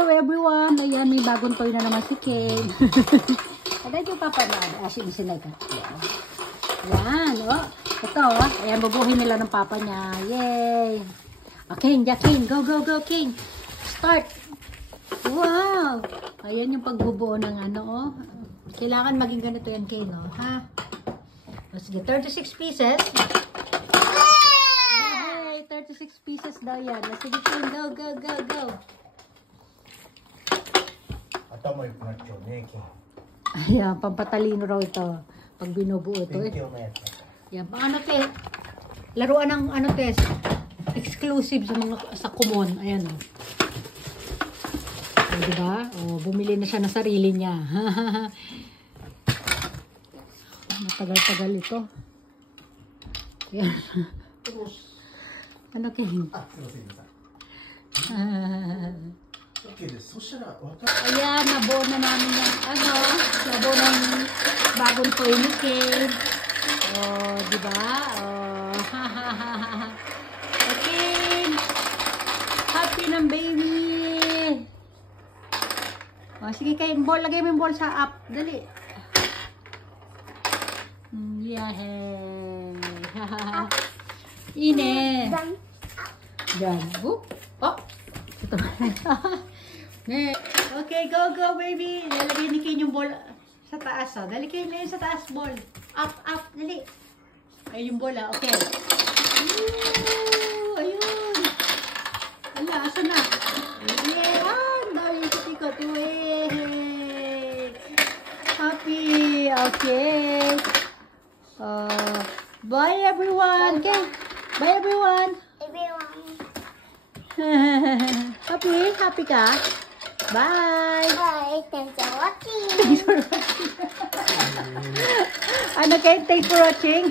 Hello everyone! Ayan, may bagong toy na naman si Ken. Ayan yung papa na. Asin sinay ka. Ayan, oh. Ito, oh. Ayan, bubuhin nila ng papa niya. Yay! Okay, King. Go, go, go, King. Start. Wow! Ayan yung pagbubuo ng ano, oh. Kailangan maging ganito yan, Ken, oh. Ha? O, sige, 36 pieces. Hey, 36 pieces daw yan. O, sige, Ken, go, go, go, go. Ayan, pampatalino raw ito. Pag binubuo ito. Yan, ano te? Laruan ng ano te? Exclusive sa mga sa Kumon. Ayan o. O, diba? O, bumili na siya ng sarili niya. Matagal-tagal ito. Yan. Ano kayo? Ayan, nabuo na namin yung ano, nabuo ng bagong toy ni Ken. Oh, diba? Oh, okay. Happy ng baby. Oh, sige kayo, ball, lagay mo yung ball sa up. Dali. Yeah. Ine. Diyan. Oh. Ito. Okay, go, go, baby. Lalagay ni Ken yung ball sa taas. Oh. Dali kayo na sa taas, ball. Up, dali. Ay, yung ball, okay. Ayun. Ala, asa na? Ayan, dami sa tikot. Happy. Okay. Bye, everyone. Okay. Bye, everyone. Happy ka? Bye! Bye! Thanks for watching! Thanks for watching! Ano kayo? Thanks for watching!